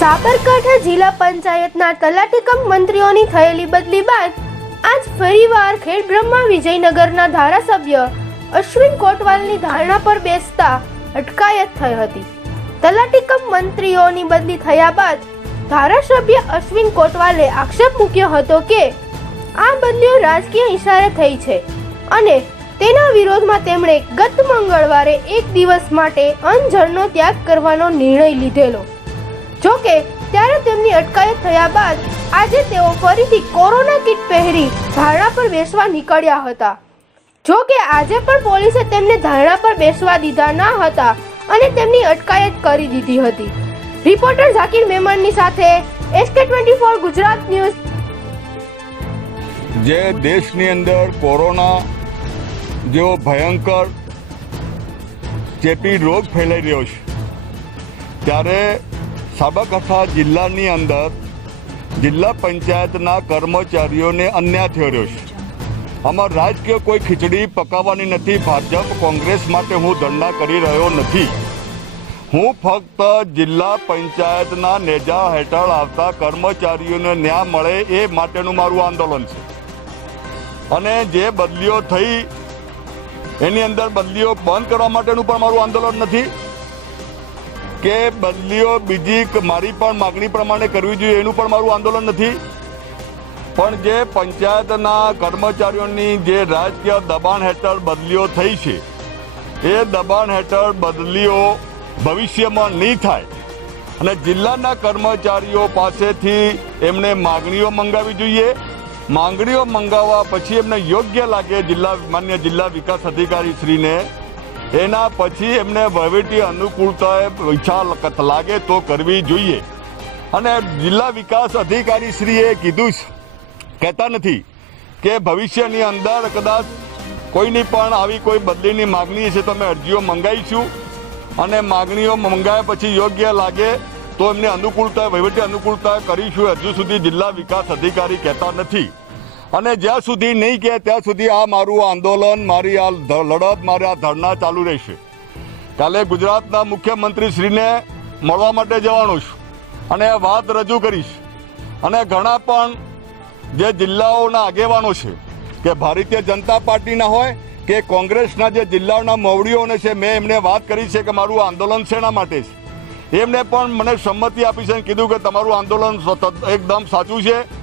સાબરકાંઠા જિલ્લા પંચાયતના તલાટીકમ મંત્રીઓની થયેલી બદલી બાદ આજ ફરીવાર ખેડ બ્રહ્મા વિજયનગરના ધારાસભ્ય અશ્વિન કોટવાલની ધારણા પર બેસતા અટકાયત થઈ હતી. તલાટીકમ મંત્રીઓની બદલી થયા બાદ ધારાસભ્ય અશ્વિન કોટવાલે આક્ષેપ મૂક્યો હતો કે આ બદલીઓ રાજકીય ઇશારે થઈ છે અને તેના વિરોધમાં તેમણે ગત મંગળવારે એક દિવસ માટે અનજળનો ત્યાગ કરવાનો નિર્ણય લીધેલો. જો કે ત્યારે તેમની અટકાયત થયા બાદ, આજે તેઓ ફરીથી કોરોના કિટ પહેરી ધારણા પર બેસવા નીકળ્યા હતા. જો કે આજે પણ પોલીસે તેમને ધારણા પર બેસવા દીધા ના હતા અને તેમની અટકાયત કરી દીધી હતી. રિપોર્ટર ઝાકીર મેમણની સાથે SK twenty four Gujarat news. જે દેશની અંદર કોરોના જેવો ભયંકર ચેપી રોગ ફેલાઈ રહ્યો છે, ત્યારે સાબરકાંઠા જિલ્લાની અંદર જિલ્લા પંચાયતના કર્મચારીઓને અન્યાય થઈ રહ્યો છે. આમાં રાજકીય કોઈ ખીચડી પકાવવાની નથી. ભાજપ, કોંગ્રેસ માટે હું ધરણા કરી રહ્યો નથી. હું ફક્ત જિલ્લા પંચાયતના નેજા હેઠળ આવતા કર્મચારીઓને ન્યાય મળે એ માટેનું મારું આંદોલન છે. અને જે બદલીઓ થઈ, એની અંદર બદલીઓ બંધ કરવા માટેનું પણ મારું આંદોલન નથી. કે બદલીઓ બીજી મારી પણ માગણી પ્રમાણે કરવી જોઈએ, એનું પણ મારું આંદોલન નથી. પણ જે પંચાયતના કર્મચારીઓની જે રાજકીય દબાણ હેઠળ બદલીઓ થઈ છે, એ દબાણ હેઠળ બદલીઓ ભવિષ્યમાં નહીં થાય. અને જિલ્લાના કર્મચારીઓ પાસેથી એમને માગણીઓ મંગાવી જોઈએ. માંગણીઓ મંગાવવા પછી એમને યોગ્ય લાગે જિલ્લા માન્ય જિલ્લા વિકાસ અધિકારી શ્રીને એના પછી એમને વહીવટી અનુકૂળતાએ ઈચ્છા લાગે તો કરવી જોઈએ. અને જિલ્લા વિકાસ અધિકારી શ્રીએ કીધું કહેતા નથી કે ભવિષ્યની અંદર કદાચ કોઈની પણ આવી કોઈ બદલીની માગણી છે, તો અમે અરજીઓ મંગાવીશું. અને માગણીઓ મંગાવ્યા પછી યોગ્ય લાગે તો એમને અનુકૂળતા, વહીવટી અનુકૂળતા કરીશું. હજુ સુધી જિલ્લા વિકાસ અધિકારી કહેતા નથી. અને જ્યાં સુધી નહીં કહે, ત્યાં સુધી આ મારું આંદોલન, મારી આ લડત, મારી આ ધરણા ચાલુ રહેશે. કાલે ગુજરાતના મુખ્યમંત્રી શ્રીને મળવા માટે જવાનું છું અને વાત રજૂ કરીશ. અને ઘણા પણ જે જિલ્લાઓના આગેવાનો છે, કે ભારતીય જનતા પાર્ટીના હોય, કે કોંગ્રેસના જે જિલ્લાઓના મોવડીઓને છે, મેં એમને વાત કરી છે કે મારું આંદોલન શેના માટે છે? એમને પણ મને સંમતિ આપી છે અને કીધું કે તમારું આંદોલન એકદમ સાચું છે.